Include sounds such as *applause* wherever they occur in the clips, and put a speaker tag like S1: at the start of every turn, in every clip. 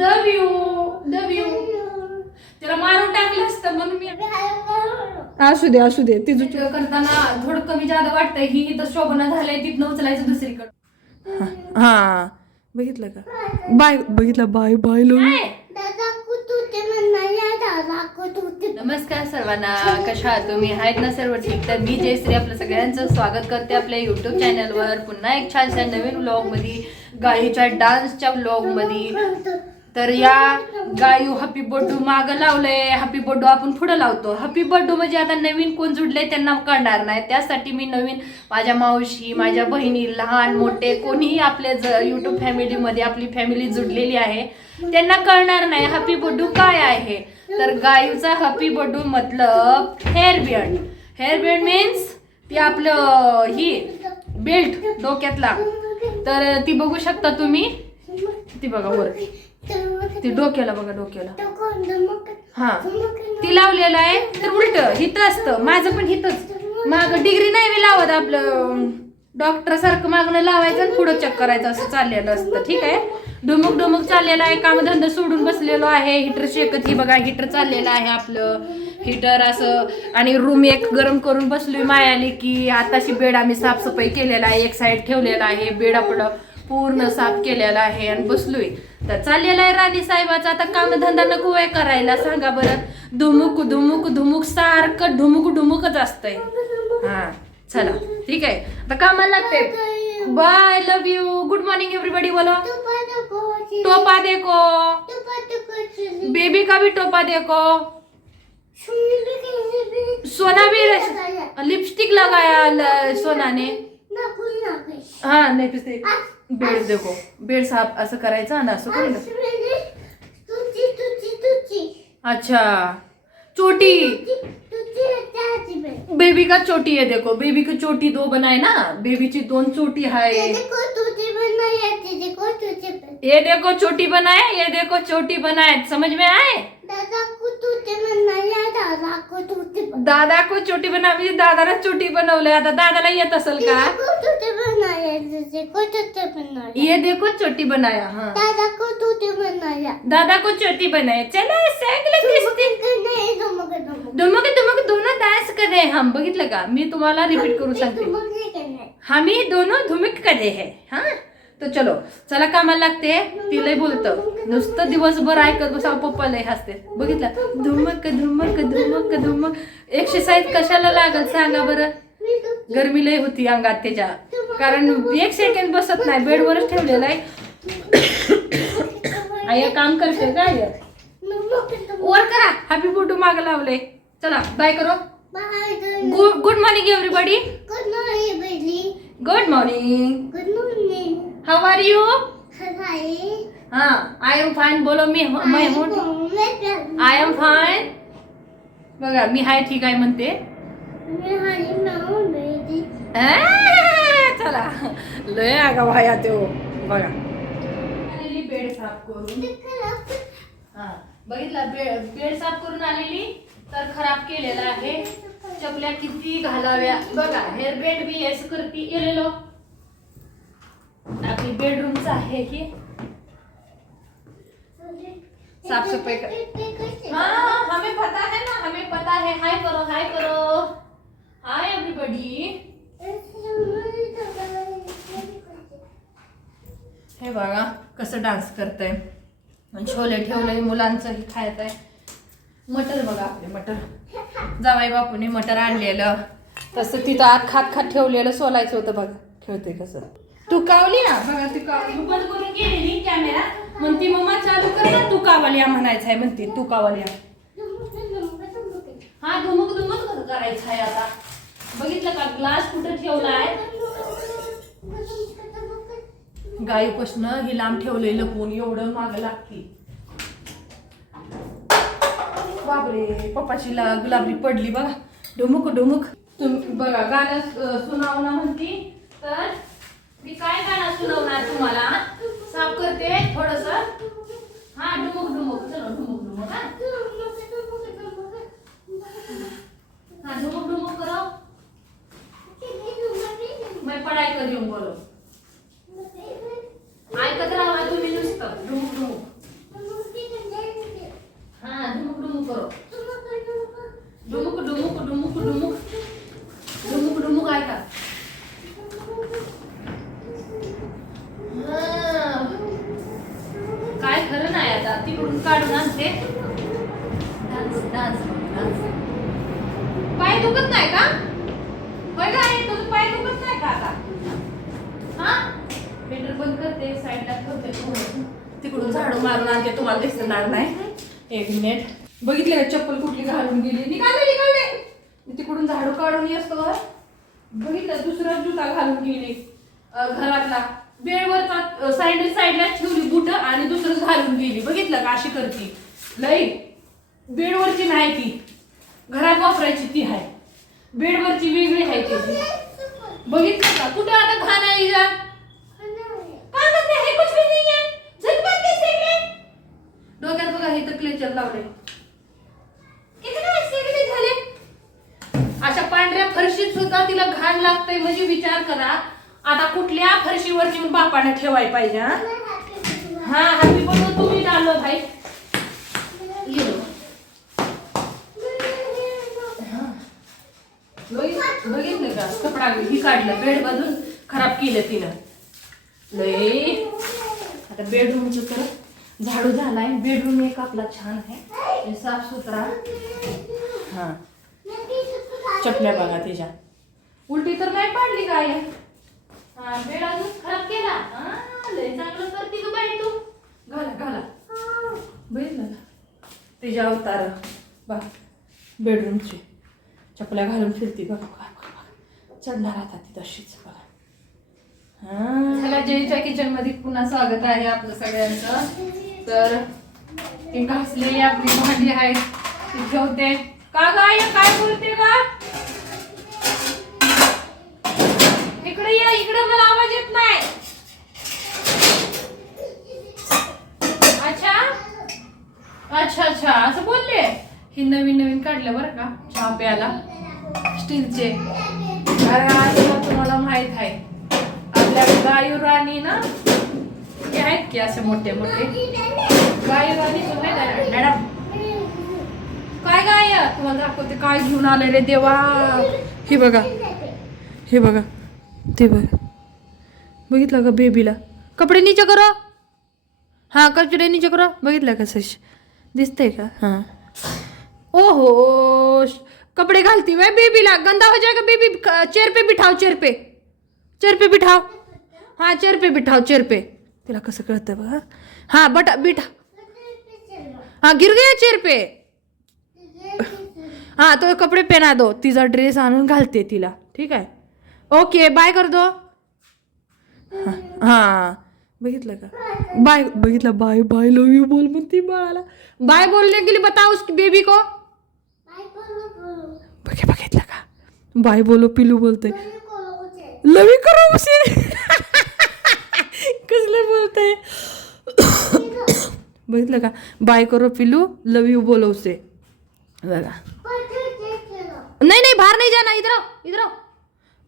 S1: Love you love you त्याला मारून टाकलं असतं म्हणून मी
S2: असू दे असू दे तिचं
S1: करताना थोडं कमी जादा वाटतंय. ही इथं शोभना झालंय तिथनं उचलायचं दुसरीकडे.
S2: हा बघितलं का? बाय बघितलं बाय बाय लो
S1: नमस्कार सर्वांना कशा आहात तुम्ही? आहेत ना सर्व ठीक? तर मी जयश्री आपलं सगळ्यांचं स्वागत करते आपल्या युट्यूब चॅनलवर पुन्हा एक छानशा नवीन व्लॉगमध्ये गाईच्या डान्सच्या व्लॉगमध्ये तर या गायू हॅपी बर्थडू मागं लावलंय. हॅपी बर्थडू आपण पुढे लावतो. हॅपी बर्थडू म्हणजे आता नवीन कोण जुडले त्यांना कळणार नाही. त्यासाठी मी नवीन माझ्या मावशी माझ्या बहिणी लहान मोठे कोणीही आपल्या युट्यूब फॅमिलीमध्ये आपली फॅमिली जुडलेली आहे त्यांना कळणार नाही हॅपी बर्थडू काय आहे. तर गायूचा हॅपी बर्थडू मतलब hair beard hair beard means ती आपलं ही बेल्ट डोक्यातला. तर ती बघू शकता तुम्ही. ती बघा वर. ती डोक्याला बघा डोक्याला. हा. ती लावलेलं आहे तर उलट हिथं असतं. माझं पण हिथंच माग डिग्री नाही मी लावत आपलं डॉक्टर सारखं मागणं लावायचं आणि पुढं चेक करायचं असं चाललेलं असतं. ठीक आहे? डुमुक डुमुक चाललेलं आहे. कामधंदा सोडून बसलेलो आहे. हिटर शेकत ही बघा हिटर चाललेलं आहे आपलं. हिटर असं आणि रूम एक गरम करून बसलोय मायाली की आताशी बेड आम्ही साफसफाई केलेला आहे. एक साईड ठेवलेला आहे. बेड आपलं पूर्ण साफ केलेला आहे आणि बसलोय. तर चाललेला आहे राणी साहेबाचा. आता कामधंदा नको आहे करायला सांगा बरं. धुमुक धुमुक धुमुक सारखं ढुमुक ढुमुकच असतंय. हा चला ठीक आहे. आता कामाला लागते bye love you good morning everybody बोलो. टोपा देखो. बेबी का भी टोपा देखो. सोना भी लिपस्टिक लगाया सोना ने. हा लिपस्टिक. बेड देखो. बेड साफ असं करायचं आणि असं करून अच्छा. चोटी. बेबी का चोटी है देखो. बेबी की चोटी दो बनाए ना. बेबीची दोन चोटी है ये देखो चोटी बनाए ये देखो चोटी बनाए. समझ में आए? दादा को चोटी बना म्हणजे दादाला चोटी बनवलंय. आता दादाला येत असेल का? ये देखो चोटी बनाया हाँ।
S3: दादा को तूते बनाया।
S1: दादा को चोटी बनाया। चलो सगळे दिसते दुमक दुमक दोनों डान्स कर रहे हैं हम बघितलं का मी तुम्हाला रिपीट करू सांगते आम्ही दोनों धुमिक करे है हा? तर चलो चला कामाला लागते तिला बोलतं। नुसतं दिवसभर ऐकत बसा पप्पा लय हसते। बघितलं धुमक धुमक धुमक धुमक। एक्सरसाइज कशाला लागल सांगा बरं। गरमी लय होती अंगात त्याच्या कारण एक सेकंड बसत नाही बेडवरच ठेवलेलं आहे. आय काम करते काय वर करा. हॅपी फोटो माग लावले चला बाय करो. Good good morning everybody
S3: morning, baby.
S1: Good morning
S3: Good morning.
S1: How are you. हा आय एम फाईन बोलो मी मैं हूँ आय एम फाईन बघा मी हाय ठीक आहे म्हणते. चला लय आगा भाया तो बघा बेड साफ़ करून हा बघितला बेड बेड साफ़ करून आलेली? तर खराब केलेला आहे. चपल्या किती घालाव्या? बघा हेअर बेड बी असं करती गेलेलो. आपली बेडरूमच आहे हे साफ़ सफ़ाई कर. हाँ हमें पता है ना हमें पता है. हाय करो हाय करो. हाय एवरीबडी हे बघा कसं डान्स करतंय. आणि छोले ठेवलंय मुलांचंही खायचं आहे मटर बघा आपले मटर. जावाई बापूने मटर आणलेलं. तसं तिथं आत खात खात ठेवलेलं सोलायचं होतं बघा. ठेवते कसं. तू कावली ना? बघा तू कावली. बंद करून गेलेली कॅमेरा म्हणती मम्मा चालू कर ना तू कावलिया म्हणायचं आहे म्हणते तू कावलिया. हा धुमक धुमक करायचं आहे आता. बघितलं का ग्लास कुठं ठेवला आहे गायीपासून ही लांब ठेवलेलं लपून एवढं माग लागते बापरे पप्पाची ला गुलाबी पडली बघा. डुमुक डुमुक. तुम्ही बघा गाणं सुनावणं म्हणती तर मी काय गाणं सुनावणार तुम्हाला? साफ करते थोडस. हा डुमुक डुमुक. चलो डुमुक डुमुक हा डुमुक डुमुक करो मैं पढ़ाई कर रही हूँ बोलो ऐकत राहा तुम्ही नुसतं डुमुक डुमुक तिकडून काढून आणते. पाय दुखत नाही का? का आई तुझं पाय दुखत नाही का आता? हा? मीटर बंद करते साईडला ठेवते थोडंसं. तिकडून झाडू मारून आणते तुम्हाला दिसणार नाही. एक मिनिट. बघितले का चप्पल कुठली घालून गेली? निघाले निघाले. तिकडून झाडू काढून येतो बघितलं दुसरा जुता घालून गेली. घरातला. बेडवरचा साईड साईडला ठेवली बुट आणि दुसरं घालून गेली. बघितलं का? अशी करती. लई. बेडवरची नाही ती. घरात वापरायची ती आहे. बेडवरची वेगळी आहे त्याची बघितलं का? कुठं आता घाण आहे जा डोक्यात बघा हे तर क्लेचर लावले किती झाले? अशा पांढऱ्या फरशीत सुद्धा तिला घाण लागतंय म्हणजे विचार करा. आता कुठल्या फरशीवर येऊन बापाने ठेवाय पाहिजे हा? हा हॅपी बर्थडे तुम्ही आलो भाई. बघितलं का? कपडा ही काढलं बेड बाजून खराब केलं तिनं. लय आता बेडरूमचं तर झाडू झालाय बेडरूम एक आपला छान आहे. साफ सुथरा हा. चपल्या बघा त्याच्या उलटी तर नाही पाडली काय हा बेड अजून खराब केला. हा, लय चांगलं करते ग बाई तू. घाला घाला. बघितलं का त्याच्या अवतार. बघ बेडरूमची चपल्या घालून फिरती. बघा. चढणार आता ती तशीच बघा. हा जयच्या किचनमध्ये पुन्हा स्वागत आहे आपलं सगळ्यांचं. तर ती घासलेली आपली भांडी आहे ती ठेवते. का गाय काय बोलते का इकडे या इकडे मला आवाज येत नाही अच्छा अच्छा अच्छा असं बोलले ही नवीन बरं का चहा प्यायला? स्टीलचे. कारण आज तुम्हाला माहीत आहे. आपल्या गायू राणी ना हे आहेत की असे मोठे मोठे? गायू राणी पण मॅडम? काय गाय तुम्हाला दाखवते. काय घेऊन आले रे देवा?
S2: हे बघा. हे बघा. ते बघा. बघितलं का बेबीला कपडे नीचे करो. हां कपडे नीचे करो. बघितलं का सश? दिसतंय का? हां. ओहो श- कपड़े घालती वय बेबीला? गंदा हो जाएगा बेबी. क- पे बिठाव चेअर पे चेअर पे बिठाव हाँ चेअर पे बिठाव चेअर पे तिला कसं कळतं बघा हां. बटा बिठा. हां गिर गया चेअर पे हाँ तो कपडे पेना दो. तिचा ड्रेस आणून घालते तिला. ठीक आहे? ओके बाय कर दो. हां हां बघितलं का? बाय बघितलं. बाय बाय लव यू बोल म्हणते बाळाला. बाय बोलने के लिए बताओ उस बेबी को. बघे *laughs* *coughs* बघितलं का? बाय बोलो पिलू बोलते लवी करू करो कसलं कसले बोलते बघितलं का? बाय करो पिलू लव यू बोलो उसे बघा नाही नाही बाहेर नाही जाना इधर इधर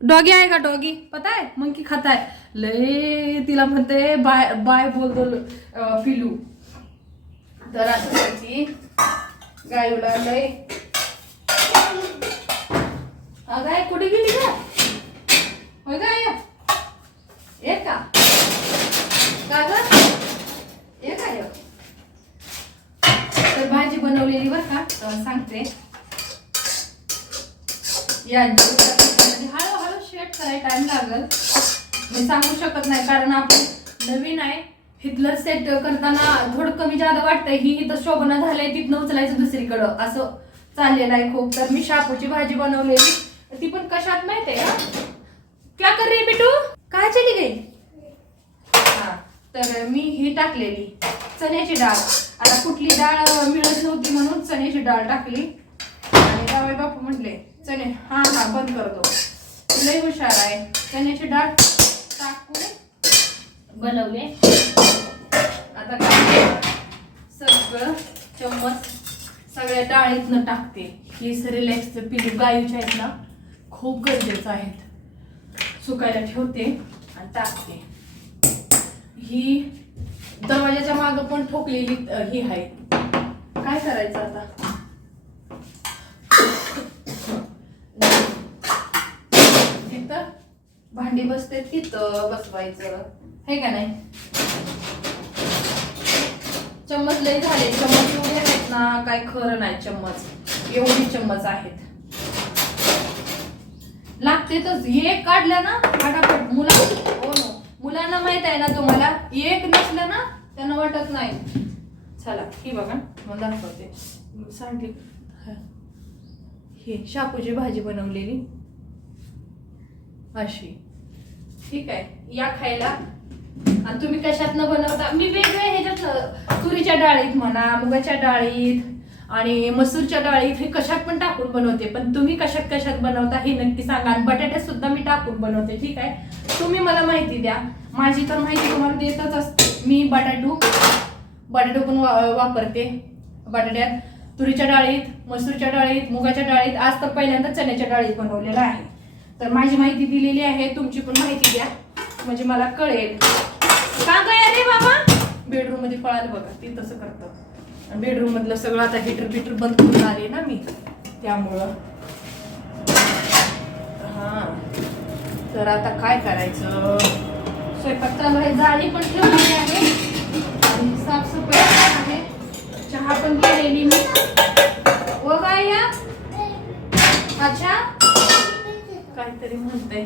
S2: डॉगी डॉगी का डॉगी? पता है मंकी खाता आहे. लय तिला म्हणते बाय बाय बोलतो पिलू.
S1: तर असं गायूला लय अगाय कुठे गेली का होय का ये का? ग? ये का ये? तर भाजी बनवलेली बरं का तर सांगते. या हळूहळू शेट करायला टाइम लागल. मी सांगू शकत नाही कारण आपण नवीन आहे. हिथलं सेट करताना थोडं कमी जादा वाटतंय. ही इथं शोभना झालंय तिथनं उचलायचं दुसरीकडं. असं चाललेला आहे खूप. तर मी शापूची भाजी बनवलेली. ती पण कशात माहिती आहे क्या कर रही है बिटू? काय चली गई? हा तर मी ही टाकलेली चण्याची डाळ. आता कुठली डाळ मिळत नव्हती म्हणून चण्याची डाळ टाकली. आणि जावई बापू म्हटले चणे हा हा बंद करतो. लय हुशार आहे. चण्याची डाळ टाकून बनवले. आता काय? सगळं चम्मच सगळ्या डाळीतनं टाकते. ही रिलॅक्स पिलू गायूच्या आहेत ना खूप गरजेचं आहेत. सुकायला ठेवते आणि टाकते. ही दरवाजाच्या मागं पण ठोकलेली ही आहे. काय करायचं आता? तिथं भांडी बसते तिथं बसवायचं. हे का नाही? चम्मच लय झाले चम्मच आहेत ना काय खरं नाही चम्मच. एवढी चम्मच आहेत. लागते तर एक काढल्या ना फटाफट. मुला हो नो. मुलांना माहीत आहे ना तुम्हाला एक नसलं ना त्यांना वाटत नाही. चला ही बघा. मला दाखवते. सांगते. हा. हे शापूची भाजी बनवलेली. अशी. ठीक आहे. या खायला आणि तुम्ही कशातनं बनवता? मी वेगळ्या ह्याच्यात तुरीच्या डाळीत म्हणा मुगाच्या डाळीत आणि मसूरच्या डाळीत हे कशात पण टाकून बनवते. पण तुम्ही कशात कशात बनवता हे नक्की सांगा. आणि बटाट्यात सुद्धा मी टाकून बनवते. ठीक आहे? तुम्ही मला माहिती द्या. माझी तर माहिती तुम्हाला देतच असते. मी बटाटू बटाटो पण वा- वापरते बटाट्यात. तुरीच्या डाळीत मसूरच्या डाळीत मुगाच्या डाळीत. आज तर पहिल्यांदा चण्याच्या डाळीत बनवलेलं आहे. तर माझी माहिती दिलेली आहे. तुमची पण माहिती द्या. म्हणजे मला कळेल. का काय रे बाबा? बेडरूममध्ये पळालं बघा ती तसं करतं. बेडरूम मधलं सगळं आता हिटर बिटर बंद करून आले ना मी त्यामुळं. हा. तर आता काय करायचं? स्वयंपाक चालू आहे जाळी पण ठेवलेली आहे. आणि साफसफाई आहे. चहा पण केलेली मी. हो व काय या अच्छा काहीतरी म्हणते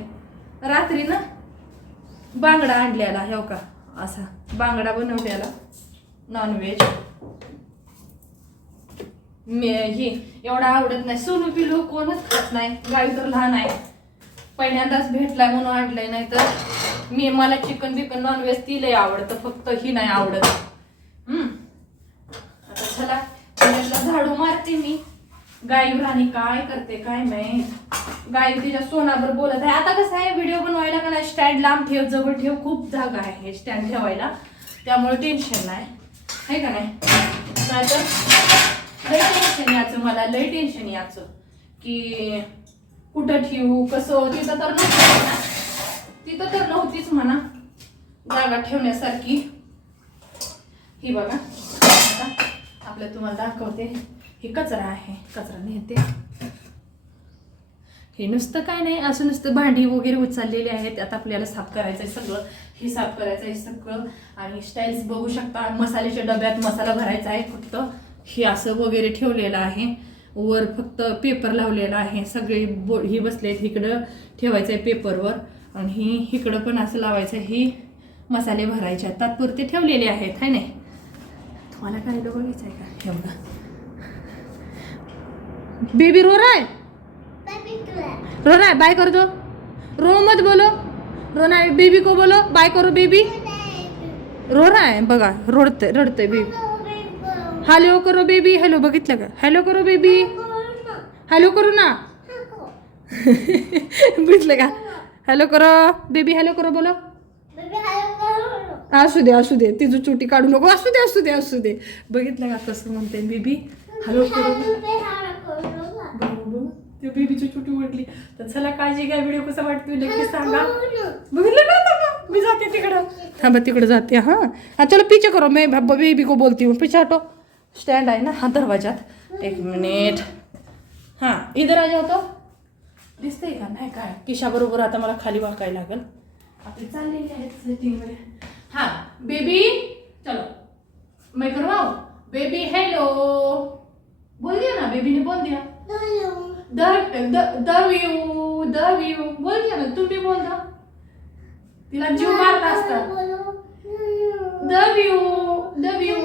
S1: रात्री ना बांगडा आणलेला हो का? असा. बांगडा बनवलेला. नॉनव्हेज मी हे एवढा आवडत नाही. सोनू पिलू कोणच खात नाही. गावी तर लहान आहे. पहिल्यांदाच भेटलाय म्हणून आणलंय नाही तर मी मला चिकन बिकन नॉनव्हेज ती लय आवडतं. फक्त ही नाही आवडत. हम्म. आता चला झाडू मारते मी. गाई राणी काय करते काय नाही. गाई तिच्या सोनावर बोलत आहे. आता कसं आहे व्हिडिओ बनवायला का नाही स्टँड लांब ठेव जवळ ठेव खूप जागा आहे स्टँड ठेवायला. त्यामुळे टेन्शन नाही. आहे का नाही? नाहीतर लय टेन्शन याचं मला लय टेन्शन याचं. की कुठं ठेवू कसं तिथं तर नव्हतं तिथं तर नव्हतीच म्हणा. जागा ठेवण्यासारखी. ही बघा. आता आपलं तुम्हाला दाखवते. हे कचरा आहे. कचरा नेते हे नुसतं काय नाही असं नुसतं भांडी वगैरे उचललेली आहेत. आता आपल्याला साफ करायचं आहे सगळं. हे साफ करायचं आहे सगळं. आणि स्टाईल्स बघू शकता मसाल्याच्या डब्यात मसाला भरायचा आहे फक्त. हे असं वगैरे ठेवलेलं आहे. वर फक्त पेपर लावलेला आहे. सगळे बो ही बसले इकडं ठेवायचं आहे पेपरवर. आणि ही इकडं पण असं लावायचं आहे ही मसाले भरायचे आहेत. तात्पुरते ठेवलेले आहेत. है नाही? तुम्हाला काय बघायचं आहे का? एवढं. बेबी रो रहा है? रो रहा है। बाय कर दो रो मत बोलो। रोना है बेबी को बोलो बाय करो बेबी रो रहा है बघा रडते रडते बेबी हॅलो करो बेबी हॅलो बघितलं का? हॅलो करो बेबी हॅलो करू ना। *laughs* बघितलं का? हॅलो करो. बेबी हॅलो करो बोलो। असू दे असू दे तिचं चुटी काढू नको असू दे असू दे असू दे. बघितलं का कसं म्हणते बेबी हॅलो करो ते बेबीची चुटी उडली तर चला काळजी घ्या व्हिडिओ कसा वाटतोय नक्की सांगा. बघितलं का आता? मी जाते तिकडं. थांबा तिकडे जाते हाँ. हाँ चलो पीछे करो. मैं बेबी को बोलती हूँ. पीछे हटो स्टँड आहे ना हा दरवाजात एक मिनिट हां इधर आ जाओ तो. दिसतंय का? नाही काय? किशाबरोबर आता मला खाली वाकायला लागेल. आपली चाललेली आहेत सेटिंगमध्ये हां बेबी चलो. मैं करवाओ बेबी हेलो बोल दिया ना बेबी ने बोल दिया. दव्यू दव्यू बोल दिया ना तुम्ही बोल दा तिला जीव मारला असता दव्यू दव्यू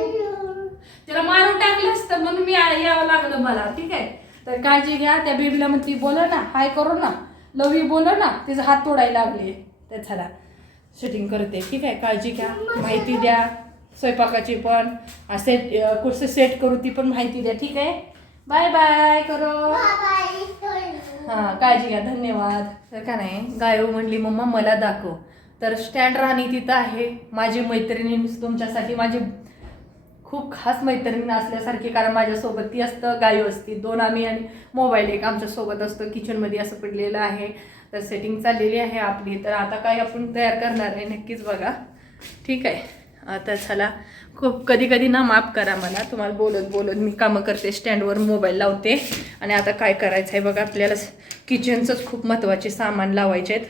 S1: तिला मारून टाकलं असतं म्हणून मी यावं लागलं मला ठीक आहे? तर काळजी घ्या त्या बेबीला मग ती बोला ना हाय करो ना. लव बोला ना तिचा हात तोडायला लागले. त्याच्याला शूटिंग करते ठीक आहे? काळजी घ्या माहिती द्या. स्वयंपाकाची पण सेट कुठचं सेट करू ती पण माहिती द्या ठीक आहे? बाय बाय करो. हां काळजी घ्या धन्यवाद. तर का नाही गायू म्हणली मम्मा मला दाखव. तर स्टँड राहणी तिथं आहे. माझी मैत्रिणी तुमच्यासाठी माझी खूप खास मैत्रीण असल्यासारखी कारण माझ्यासोबत ती असतं गायू असती. दोन आम्ही आणि मोबाईल एक आमच्यासोबत असतो किचनमध्ये असं पडलेलं आहे. तर सेटिंग चाललेली आहे आपली. तर आता काय आपण तयार करणार आहे नक्कीच बघा. ठीक आहे. आता चला खूप कधी कधी ना माफ करा मला. तुम्हाला बोलत बोलत मी कामं करते स्टँडवर मोबाईल लावते. आणि आता काय करायचं आहे बघा आपल्याला किचनचंच खूप महत्त्वाचे सामान लावायचे आहेत